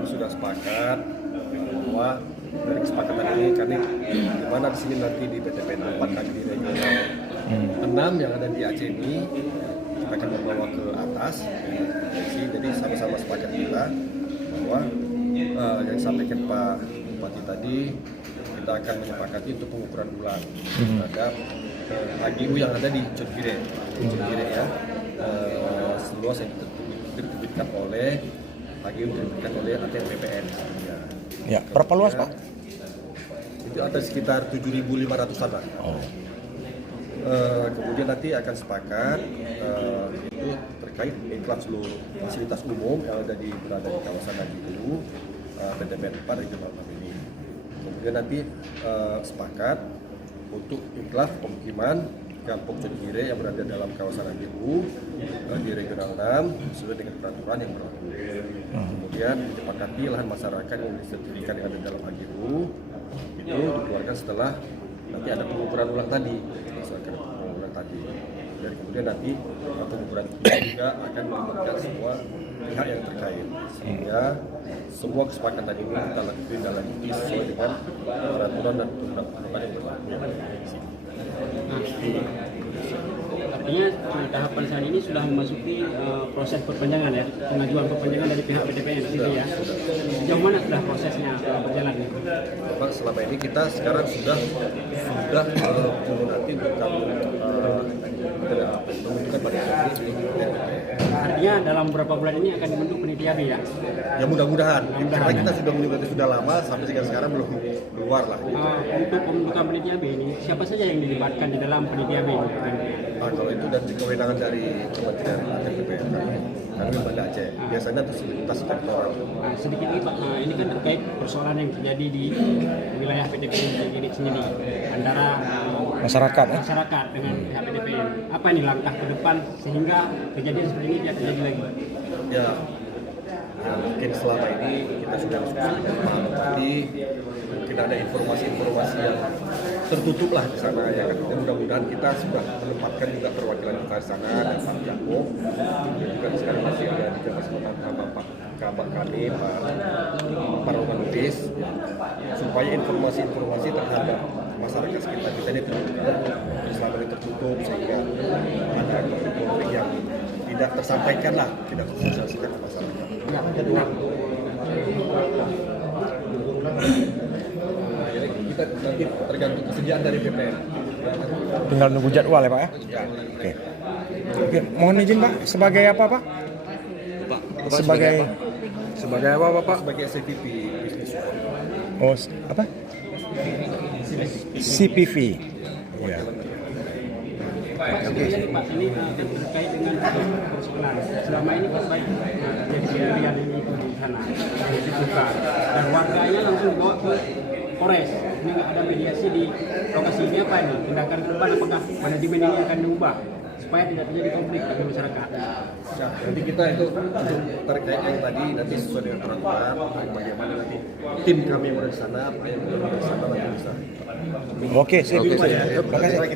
kami sudah sepakat bahwa dari kesepakatan ini kami di mana di sini nanti di PTPN 4 kami di regional 6 yang ada di Aceh ini kita akan membawa ke atas jadi sama-sama sepakat kita bahwa yang disampaikan Pak Bupati tadi kita akan menyepakati untuk pengukuran ulang terhadap HGU yang ada di Codgire ya, seluas yang diterbitkan oleh HGU diterbitkan oleh ATM BPN. Ya, berapa luas Pak? Itu ada sekitar 7.500-an lah. Kemudian nanti akan sepakat itu terkait iklan seluruh fasilitas umum yang berada di kawasan HGU PTPN 4 regional 6 ini. Kemudian nanti sepakat untuk ikhlas pemukiman Kampung Codgire yang berada dalam kawasan HGU di regional 6 sesuai dengan peraturan yang berlaku. Kemudian disepakati lahan masyarakat yang disertifikat yang ada dalam HGU itu dikeluarkan setelah nanti ada pengukuran ulang tadi. Dan kemudian nanti pengukuran itu juga akan melibatkan semua pihak yang terkait sehingga semua kesepakatan ini kita lakukan dalam sesuai dengan peraturan dan undang-undang yang berlaku. Artinya tahapan saat ini sudah memasuki proses perpanjangan ya, pengajuan perpanjangan dari pihak PTPN gitu ya. Sejauh mana sudah prosesnya berjalan? Bapak, selama ini kita sekarang sudah nanti untuk kami membentukkan pada ini. Artinya dalam beberapa bulan ini akan dibentuk panitia B ya? Ya mudah-mudahan. Karena kita sudah menyebutnya sudah lama sampai sekarang belum keluar lah. Untuk pembentukan panitia B ini siapa saja yang dilibatkan di dalam panitia B ini? Kalau itu dan kewenangan dari Kementerian ATM kami Banda Aceh. Biasanya itu lintas sektoral. Sedikit ini Pak, ini kan terkait persoalan yang terjadi di wilayah PTPN ini sendiri antara masyarakat dengan pihak PTPN. Apa ini langkah ke depan sehingga kejadian seperti ini tidak terjadi lagi? Ya, mungkin selama ini kita sudah diskusi dengan Pak Bupati, mungkin ada informasi-informasi yang tertutup lah di sana ya. Dan mudah-mudahan kita sudah menempatkan juga perwakilan kita di sana dan Pak Jakob. Juga sekarang masih ada di kesempatan sama Pak Kabak kami, Pak Roman Lubis, supaya informasi-informasi terhadap masyarakat sekitar kita ini terbuka, selama ini tertutup sehingga ada konflik yang tidak tersampaikan lah, tidak tersosialisasikan ke masyarakat. Jadi kita nanti tergantung kesediaan dari BPN. Tinggal nunggu jadwal ya Pak ya? Oke, mohon izin Pak, sebagai apa Pak? Sebagai apa Pak? Sebagai SCPP bisnis. Oh, apa? CPV. Ya. Pak, ini kan terkait dengan persoalan. Selama ini kan baik jadi kejadian ini itu di sana, dibuka dan warganya langsung dibawa ke Polres. Ini nggak ada mediasi di lokasi ini apa ini? Tindakan ke depan apakah manajemen ini akan diubah supaya tidak terjadi konflik bagi masyarakat? Ya, nanti kita itu untuk terkait yang tadi nanti sesuai dengan peraturan bagaimana nanti tim kami yang ada di sana, apa yang ada di sana nanti bisa. Oke, sip. Terima kasih.